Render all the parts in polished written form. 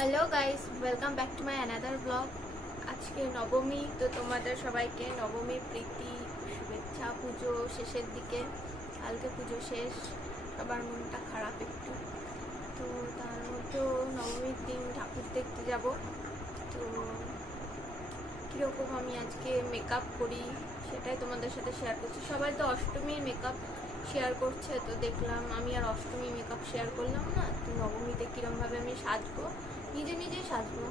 Hello guys, welcome back to my another blog. আজকে নবমী, তো তোমাদের সবাইকে নবমীর প্রীতি শুভেচ্ছা। পুজো শেষের দিকে, কালকে পুজো শেষ, সবার মনটা খারাপ একটু। তো তার মধ্যেও নবমীর দিন ঠাকুর দেখতে যাব। তো কীরকম আমি আজকে মেকআপ করি সেটাই তোমাদের সাথে শেয়ার করছি। সবাই তো অষ্টমীর মেকআপ শেয়ার করছে, তো দেখলাম আমি আর অষ্টমী মেকআপ শেয়ার করলাম না। তো নবমীতে কীরকমভাবে আমি সাজবো, নিজে নিজেই সাজবো,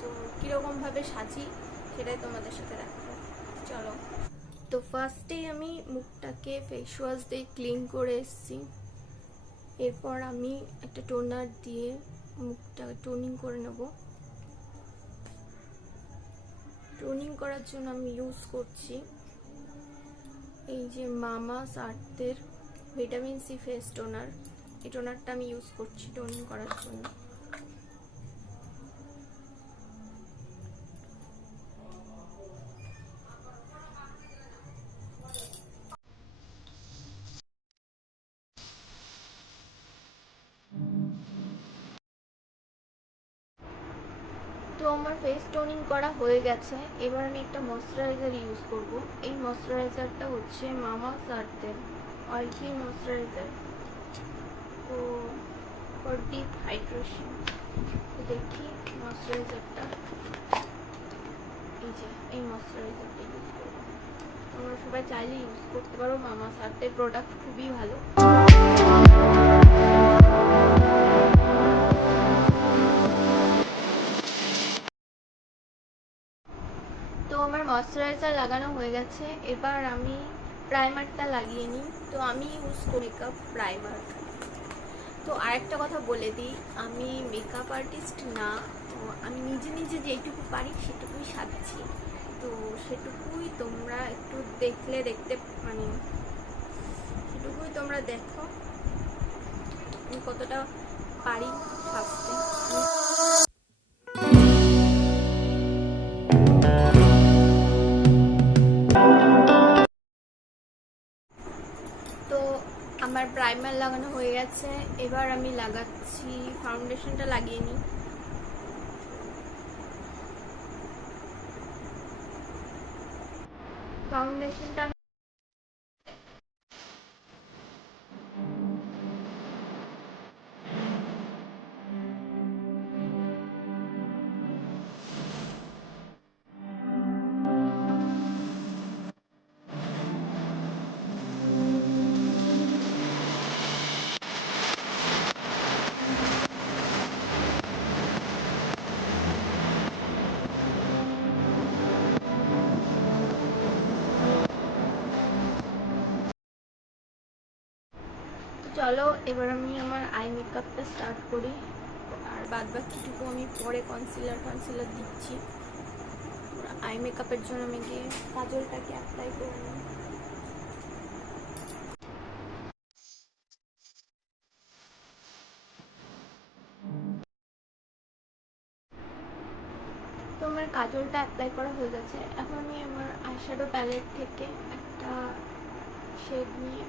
তো কীরকমভাবে সাজি সেটাই তোমাদের সাথে রাখবো। চলো। তো ফার্স্টেই আমি মুখটাকে ফেস ওয়াশ দিয়ে ক্লিন করে এসেছি। এরপর আমি একটা টোনার দিয়ে মুখটা টোনিং করে নেব। টোনিং করার জন্য আমি ইউজ করছি এই যে মামাস আর্থের ভিটামিন সি ফেস টোনার। এই টোনারটা আমি ইউজ করছি টোনিং করার জন্য। তো আমার ফেস টোনিং করা হয়ে গেছে। এবার আমি একটা ময়শ্চারাইজার ইউজ করব। এই ময়শ্চারাইজারটা হচ্ছে মামাস আর্থের অয়েল ফ্রি ময়শ্চারাইজার। তো ফর ডিপ হাইড্রেশন দেখি ময়শ্চারাইজারটা, এই যে এই ময়শ্চারাইজারটা ইউজ করবো। তোমরা সবাই চাইলে ইউজ করতে পারো, মামাস আর্থের প্রোডাক্ট খুবই ভালো। তো আমার ময়শ্চারাইজার লাগানো হয়ে গেছে। এবার আমি প্রাইমারটা লাগিয়ে নিই। তো আমি ইউজ করি মেকআপ প্রাইমার। তো আরেকটা কথা বলে দিই, আমি মেকআপ আর্টিস্ট না। তো আমি নিজে নিজে যেটুকু পারি সেটুকুই সাজছি। তো সেটুকুই তোমরা একটু দেখতে সেটুকুই তোমরা দেখো আমি কতটা পারি সাজতে। তো আমার প্রাইমার লাগানো হয়ে গেছে। এবার আমি লাগাচ্ছি ফাউন্ডেশনটা লাগিয়ে নিই। ফাউন্ডেশনটা চলো, এবার আমি আমার আই মেকআপটা স্টার্ট করি। আর বাদ বাকিটুকু আমি পরে কনসিলার দিচ্ছি। আই মেকআপের জন্য আমি গিয়ে কাজলটাকে অ্যাপ্লাই করে নিই। তো আমার কাজলটা অ্যাপ্লাই করা হয়ে গেছে। এখন আমি আমার আইশ্যাডো প্যালেট থেকে একটা শেড নিয়ে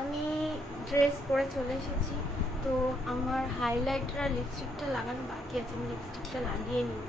আমি ড্রেস পরে চলে এসেছি। তো আমার হাইলাইটার আর লিপস্টিকটা লাগানো বাকি আছে, আমি লিপস্টিকটা লাগিয়ে নিই।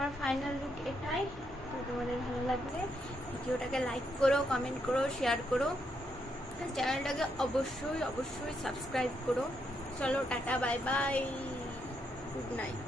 আমার ফাইনাল লুক এটাই। তো তোমাদের ভালো লাগলে ভিডিওটাকে লাইক করো, কমেন্ট করো, শেয়ার করো, চ্যানেলটাকে অবশ্যই অবশ্যই সাবস্ক্রাইব করো। চলো tata, bye bye, good night.